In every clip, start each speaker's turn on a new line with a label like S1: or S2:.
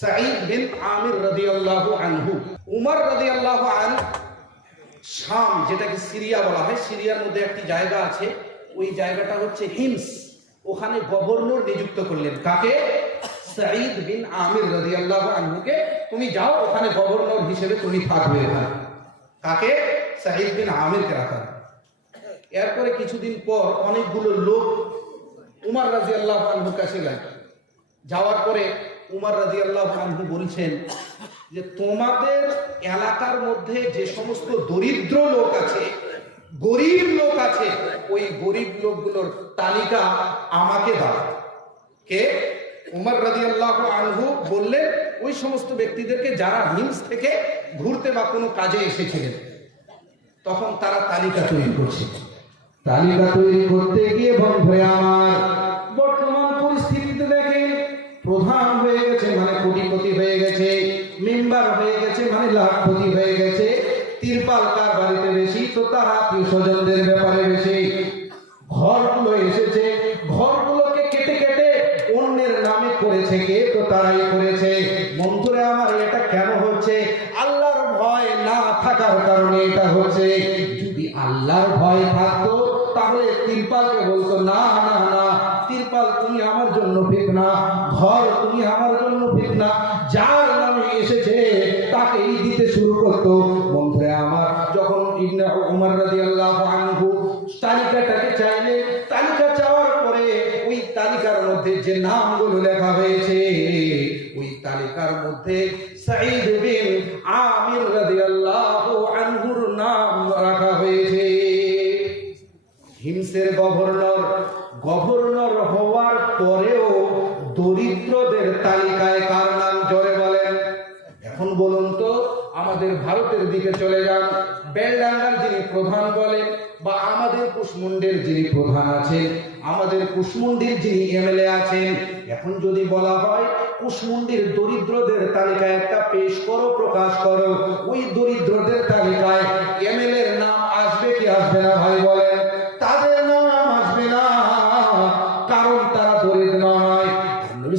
S1: সাঈদ বিন আমির রাদিয়াল্লাহু আনহু। উমর রাদিয়াল্লাহু আন, শাম, যেটাকে সিরিয়া বলা হয়, সিরিয়ার মধ্যে একটি জায়গা আছে, ওই জায়গাটা হচ্ছে হিমস। ওখানে গভর্নর নিযুক্ত করলেন। কাকে? সাঈদ বিন আমির রাদিয়াল্লাহু আনহুকে। তুমি যাও, ওখানে গভর্নর হিসেবে তুমি থাকবে। এখানে কাকে? সাঈদ বিন আমিরকে রাখা। এরপরে কিছুদিন পর অনেকগুলো লোক উমার রাজি আল্লাহ আনহুর কাছে গেল যাওয়ার পরে উমার রাজি আল্লাহ আনহু বলছেন যে, তোমাদের এলাকার মধ্যে যে সমস্ত দরিদ্র লোক আছে, গরিব লোক আছে, ওই গরিব লোকগুলোর তালিকা আমাকে দাও। কে? উমর রাজি আল্লাহ আনহু বললেন, ওই সমস্ত ব্যক্তিদেরকে যারা হিমস থেকে ঘুরতে বা কোনো কাজে এসেছিলেন, তখন তারা তালিকা তৈরি করছে। তালিকা তৈরি করতে গিয়ে বন্ধু আমার বর্তমান পরিস্থিতিতে দেখেন প্রধান হয়ে গেছে মানে কোটিপতি হয়ে গেছে, মেম্বার হয়ে গেছে মানে লাখপতি হয়ে গেছে, তিরপাল কার বাড়িতে বেশি? তো তার আত্মীয় স্বজনদের ব্যাপারে বেশি। ঘরগুলো এসেছে, ঘরগুলোকে কেটে কেটে অন্যের নামে করেছে কে? তো তারাই করেছে। বন্ধুরা আমার, এটা কেন হচ্ছে? আল্লাহর ভয় না থাকার কারণে এটা হচ্ছে। যদি আল্লাহর ভয় থাকতো, তাহলে তিরপালকে বলতো, না জন্য ঠিক না ঘর তুমি আমার জন্য ফিতনা, যার নামে এসেছে, তাকেই দিতে শুরু করতো। বন্ধুরা আমার, যখন ইবনে উমর আল্লাহ আনহু তালিকাটাকে চাইলে, তালিকা চাওয়ার পরে ওই তালিকার মধ্যে যে নামগুলো লেখা হয়েছে, ওই তালিকার মধ্যে সাঈদ বেলডাঙ্গার যিনি প্রধান বলেন বা আমাদের কুশমুন্ডের যিনি প্রধান আছেন, আমাদের কুশমুন্ডির যিনি এমএলএ আছেন, এখন যদি বলা হয় কুশমুন্ডির দরিদ্রদের তালিকায় একটা পেশ করো, প্রকাশ করো, ওই দরিদ্রদের তালিকায় এমএলএ এর নাম আসবে কি আসবে না ভাই বলেন? তাদের নাম আসবে না, কারণ তারা দরিদ্র নয়। নবী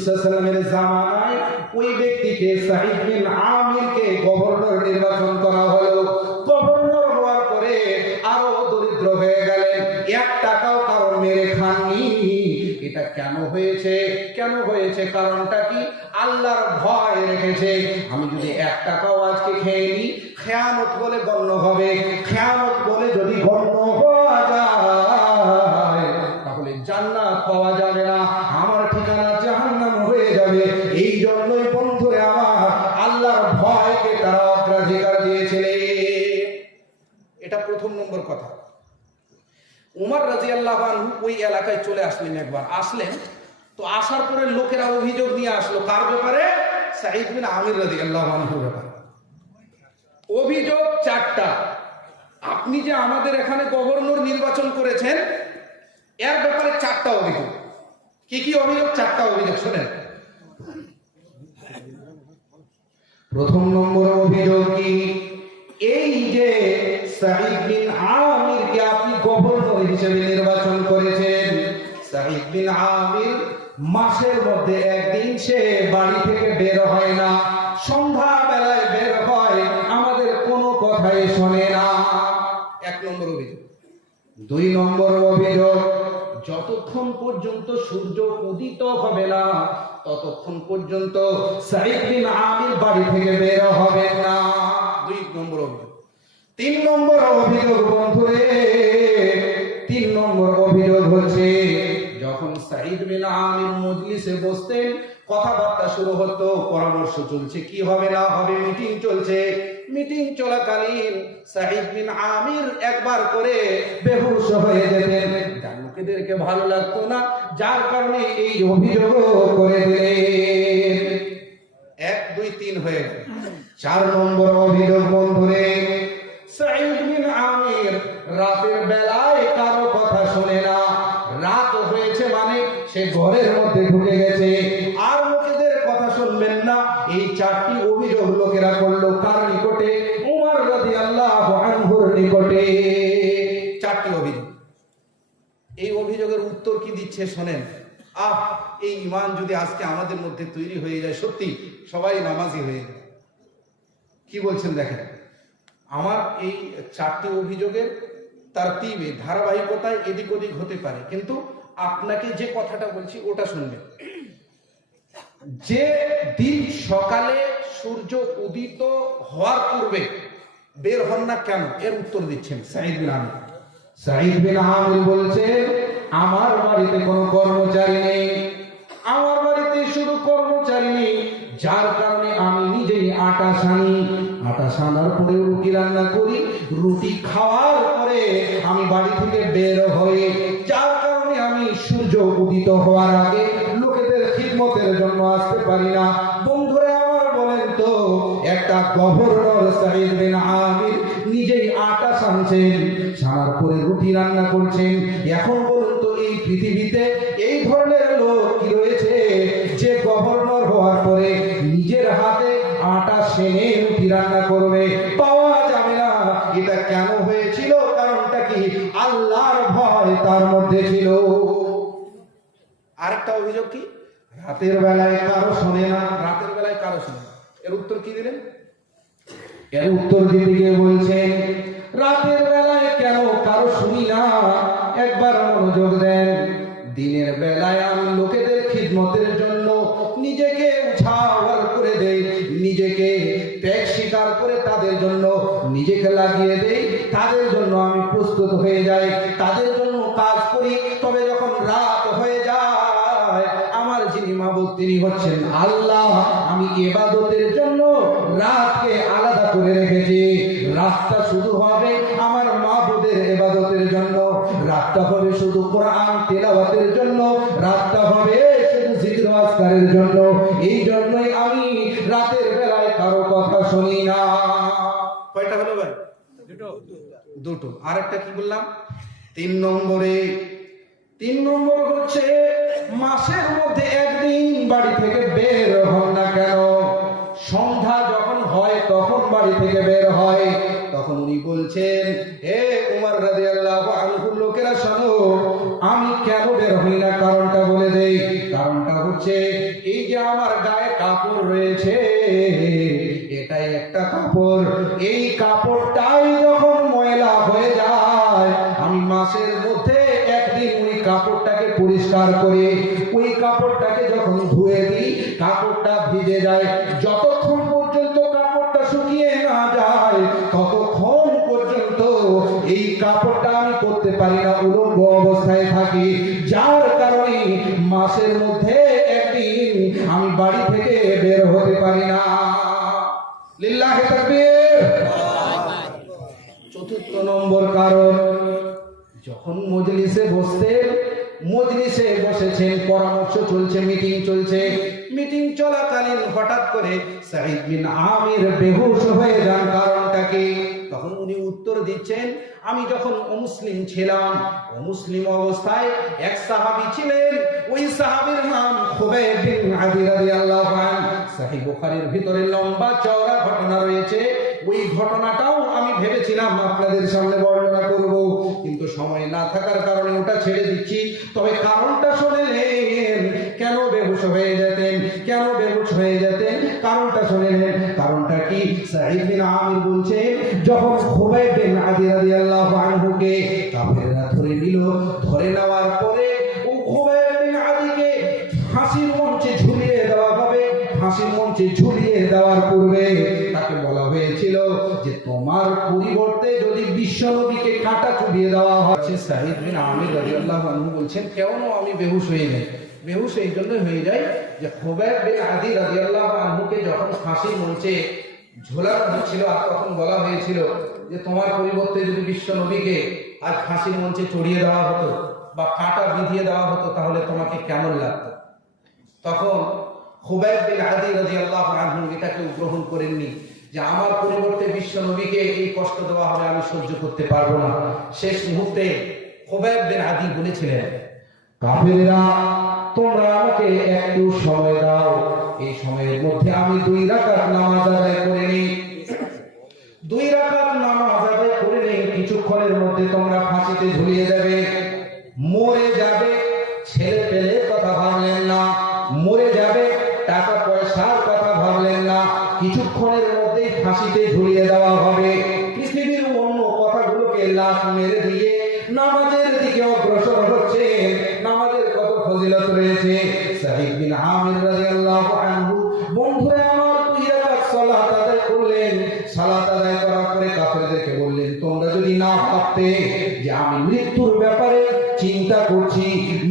S1: জামানায় ওই ব্যক্তিকে সাহিদ বিন আমিরকে গভর্নর নির্বাচন করা হলো। মেরে খাননি এটা কেন হয়েছে? কেন হয়েছে? কারণটা কি? আল্লাহর ভয় রেখেছে। আমি যদি এক টাকাও আজকে খেয়ে নিই, খেয়ামত বলে গণ্য হবে। খেয়ামত বলে যদি গণ্য হওয়া যায় উমর রাজি আল্লাহ ওই এলাকায় চলে আসলেন একবার। আসলেন, তো আসার পরে লোকেরা অভিযোগ নিয়ে আসলো। কার ব্যাপারে? সাইদ বিন আমির রাজি আল্লাহ ব্যাপারে। অভিযোগ চারটা। আপনি যে আমাদের এখানে গভর্নর নির্বাচন করেছেন, এর ব্যাপারে চারটা অভিযোগ। কি কি অভিযোগ? চারটা অভিযোগ, শোনেন। প্রথম নম্বর অভিযোগ কি? এই যে সাহিদ বিন আপনি গভর্নর হিসেবে নির্বাচন করেছেন। সাহিদ বিন আমির মাসের মধ্যে একদিন সে বাড়ি থেকে বের হয় না। সন্ধ্যা বেলায় বের হয়, আমাদের কোনো কথাই শোনে না। এক নম্বর অভিযোগ। দুই নম্বর অভিযোগ, যতক্ষণ পর্যন্ত সূর্য উদিত হবে না, ততক্ষণ পর্যন্ত সাইদ বিন আমির বাড়ি থেকে বের হবে না। দুই নম্বর অভিযোগ। তিন নম্বর অভিযোগ, বন্ধুরে, তিন নম্বর অভিযোগ হচ্ছে, যখন সাইদ বিন মজলিসে বসতেন, কথাবার্তা শুরু হতো, পরামর্শ চলছে, কি হবে না হবে, মিটিং চলছে। মিটিং চলাকালীন সাহিদ বিন আমির একবার করে বেহুশ হয়ে যেতেন। লোকেদেরকে ভালো লাগতো না, যার কারণে এই অভিযোগ করে এক, দুই, তিন হয়ে চার নম্বর অভিযোগ, বন্ধুরে সাইদ বিন আমির, রাতের বেলায় কারও কথা শোনে না। রাত হয়েছে মানে সে ঘরের মধ্যে ঢুকে গেছে। আর লোকেদের কথা শুনবেন না। এই চারটি অভিযোগ লোকেরা করল কার নিকটে? উমর রাদিয়াল্লাহু আনহুর নিকটে। চারটি অভিযোগ। এই অভিযোগের উত্তর কি দিচ্ছে শোনেন। আহ, এই ইমান যদি আজকে আমাদের মধ্যে তৈরি হয়ে যায়, সত্যি সবাই নামাজি হয়ে কি বলছেন দেখেন। আমার এই চারটি অভিযোগের তার তীবে ধারাবাহিকতায় এদিক ওদিক হতে পারে, কিন্তু আপনাকে যে কথাটা বলছি ওটা শুনবেন। যে দিন সকালে সূর্য উদিত হওয়ার পূর্বে বের হন না কেন? এর উত্তর দিচ্ছেন সাইদ বিন আমির।
S2: সাইদ বিন আমির বলছে, আমার বাড়িতে কোনো কর্মচারী নেই। আমার বাড়িতে শুধু কর্মচারী নেই। যার কারণে আমি নিজেই আটা সানি আটা সানার পরে রুটি রান্না করি, রুটি খাওয়ার পরে আমি বাড়ি থেকে বের হয়ে যার কারণে আমি সূর্য উদিত হওয়ার আগে লোকেদের খিদমতের জন্য আসতে পারি না। বন্ধুরা আমার বলেন তো, একটা গভর্নর সাহিদ বিন আমির নিজেই আটা সানছেন সানার পরে রুটি রান্না করছেন। এখন বলুন তো, এই পৃথিবীতে এই ধরনের লোক কি রয়েছে? যে গভর্নর হওয়ার পরে করবে পাওয়া যাবে না। এটা কেন হয়েছিল? কারণটা কি? আল্লাহর ভয় তার মধ্যে ছিল।
S1: আরেকটা অভিযোগ কি?
S2: রাতের বেলায় কারও শোনে না।
S1: রাতের বেলায় কারও শুনে না। এর উত্তর কি দিলেন?
S2: এর উত্তর দিতে গিয়ে বলছেন, রাতের বেলায় কেন কারও শুনি না? একবার মনোযোগ দেন। দিনের বেলায় আমি লোকেদের খিদমতের জন্য নিজেকে লাগিয়ে দেই, তাদের জন্য আমি প্রস্তুত হয়ে যাই, তাদের জন্য কাজ করি। তবে যখন রাত হয়ে যায়, আমার যিনি মাবুদ, তিনি হচ্ছেন আল্লাহ। আমি ইবাদতের জন্য রাতকে আলাদা করে রেখেছি। রাতটা শুধু হবে আমার মাবুদের ইবাদতের জন্য। রাতটা হবে শুধু কোরআন তেলাওয়াতের জন্য। রাতটা হবে জন্য। এই জন্যই আমি রাতের বেলায় কারও কথা শুনি না।
S1: দুটো। আর একটা কি বললাম? তিন নম্বরে,
S2: তিন নম্বর হচ্ছে, মাসের মধ্যে একদিন বাড়ি থেকে বের হন না কেন? তখন বাড়ি থেকে বের হয়। তখন উনি বলছেন, হে উমর রাদিয়াল্লাহু আনহু লোকেরা, শোনো, আমি কেন বের হই না? কারণটা বলে দেই। কারণটা হচ্ছে, এই যে আমার গায়ে কাপড় রয়েছে, এটাই একটা কাপড়। এই কাপড়টাই যখন ময়লা হয়ে যায়, আমি মাসের মধ্যে একদিন ওই কাপড়টাকে পরিষ্কার করে। ওই কাপড়টাকে যখন ধুয়ে দিই, কাপড়টা ভিজে যায়। যতক্ষণ পারি না উলঙ্গ অবস্থায় থাকি। যার কারণে মাসের মধ্যে একদিন আমি বাড়ি থেকে বের হতে পারি না। চতুর্থ নম্বর কারণ, যখন মজলিসে মজলিসে বসেছেন, পরামর্শ চলছে, মিটিং চলছে। মিটিং চলাকালীন হঠাৎ করে সাহিদ বিন আমির বেহুশ হয়ে যান, কারণটা কি? তখন উনি উত্তর দিচ্ছেন, আমি যখন অমুসলিম ছিলাম, অমুসলিম অবস্থায় এক সাহাবী ছিলেন, ওই সাহাবীর নাম ভিতরে লম্বা চওড়া ঘটনা রয়েছে। ওই ঘটনাটাও আমি ভেবেছিলাম আপনাদের সামনে বর্ণনা করব, কিন্তু সময় না থাকার কারণে ওটা ছেড়ে দিচ্ছি। তবে কারণটা শুনেলেন, কেন বেহুশ হয়ে যেতেন, কেন বেহুশ হয়ে যেতেন? কারণটা শুনেলেন, কারণটা কি? আমির বলছে বিন আদি রাদিয়াল্লাহু আনহুকে কাফেররা ধরে নিল। ধরে নেওয়ার পরে ও বিন আদিকে ফাঁসির মঞ্চে ঝুলিয়ে দেওয়া হবে। ফাঁসির মঞ্চে ঝুলিয়ে দেওয়ার পূর্বে তাকে বলা হয়েছিল যে, তোমার পরিবর্তে যদি বিশ্ব নবীকে কাটা চুবিয়ে দেওয়া
S1: হচ্ছে সাহিদ বিন আমির রাদিয়াল্লাহু আনহু বলছেন, কেন আমি বেহুশ হয়ে যাই বেহুশ এই জন্য হয়ে যায় যে খুবাইব বিন আদি রাদিয়াল্লাহু আনহুকে যখন ফাঁসির মঞ্চে ঝোলানো হচ্ছিল আর তখন বলা হয়েছিল যে তোমার পরিবর্তে যদি বিশ্ব নবীকে আজ ফাঁসির মঞ্চে চড়িয়ে দেওয়া হতো বা কাটা বিধিয়ে দেওয়া হতো, তাহলে তোমাকে কেমন লাগতো? তখন বিন আদি আনহু এটাকে গ্রহণ করেননি যে আমার পরিবর্তে বিশ্ব নবীকে এই কষ্ট দেওয়া হবে, আমি সহ্য করতে পারব না। শেষ মুহূর্তে খুবাইব বিন আদি বলেছিলেন,
S2: কাফেররা, তোমরা আমাকে একটু সময় দাও। এই সময়ের মধ্যে আমি দুই রাকাত নামাজ আদায় করে নিই দুই রাকাত নামাজ আদায় করে নেই কিছুক্ষণের মধ্যে তোমরা ফাঁসিতে ঝুলিয়ে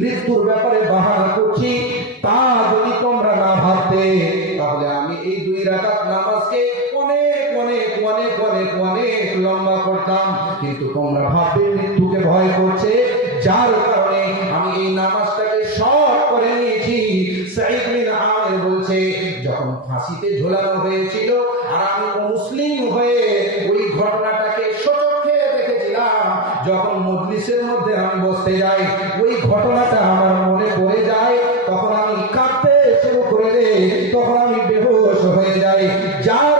S2: মৃত্যুর ব্যাপারে বাহানা করছি, তা যদি তোমরা না ভাবতে, তাহলে আমি এই দুই রাকাত নামাজকে অনেক অনেক অনেক অনেক অনেক লম্বা করতাম। কিন্তু তোমরা ভাববে, মৃত্যুকে ভয় করছে। যার কারণে আমি এই নামাজটাকে শর্ট করে নিয়েছি। সাইদ বিন আমির বলছে, যখন ফাঁসিতে ঝোলানো হয়েছিল আর আমি মুসলিম হয়ে ওই ঘটনাটাকে দেখেছিলাম যখন মজলিসের মধ্যে আমি বসতে যাই, ওই ঘটনাটা আমার মনে পড়ে যায়, তখন আমি কাঁদতে শুরু করে দেয় তখন আমি বেহোশ হয়ে যাই। যার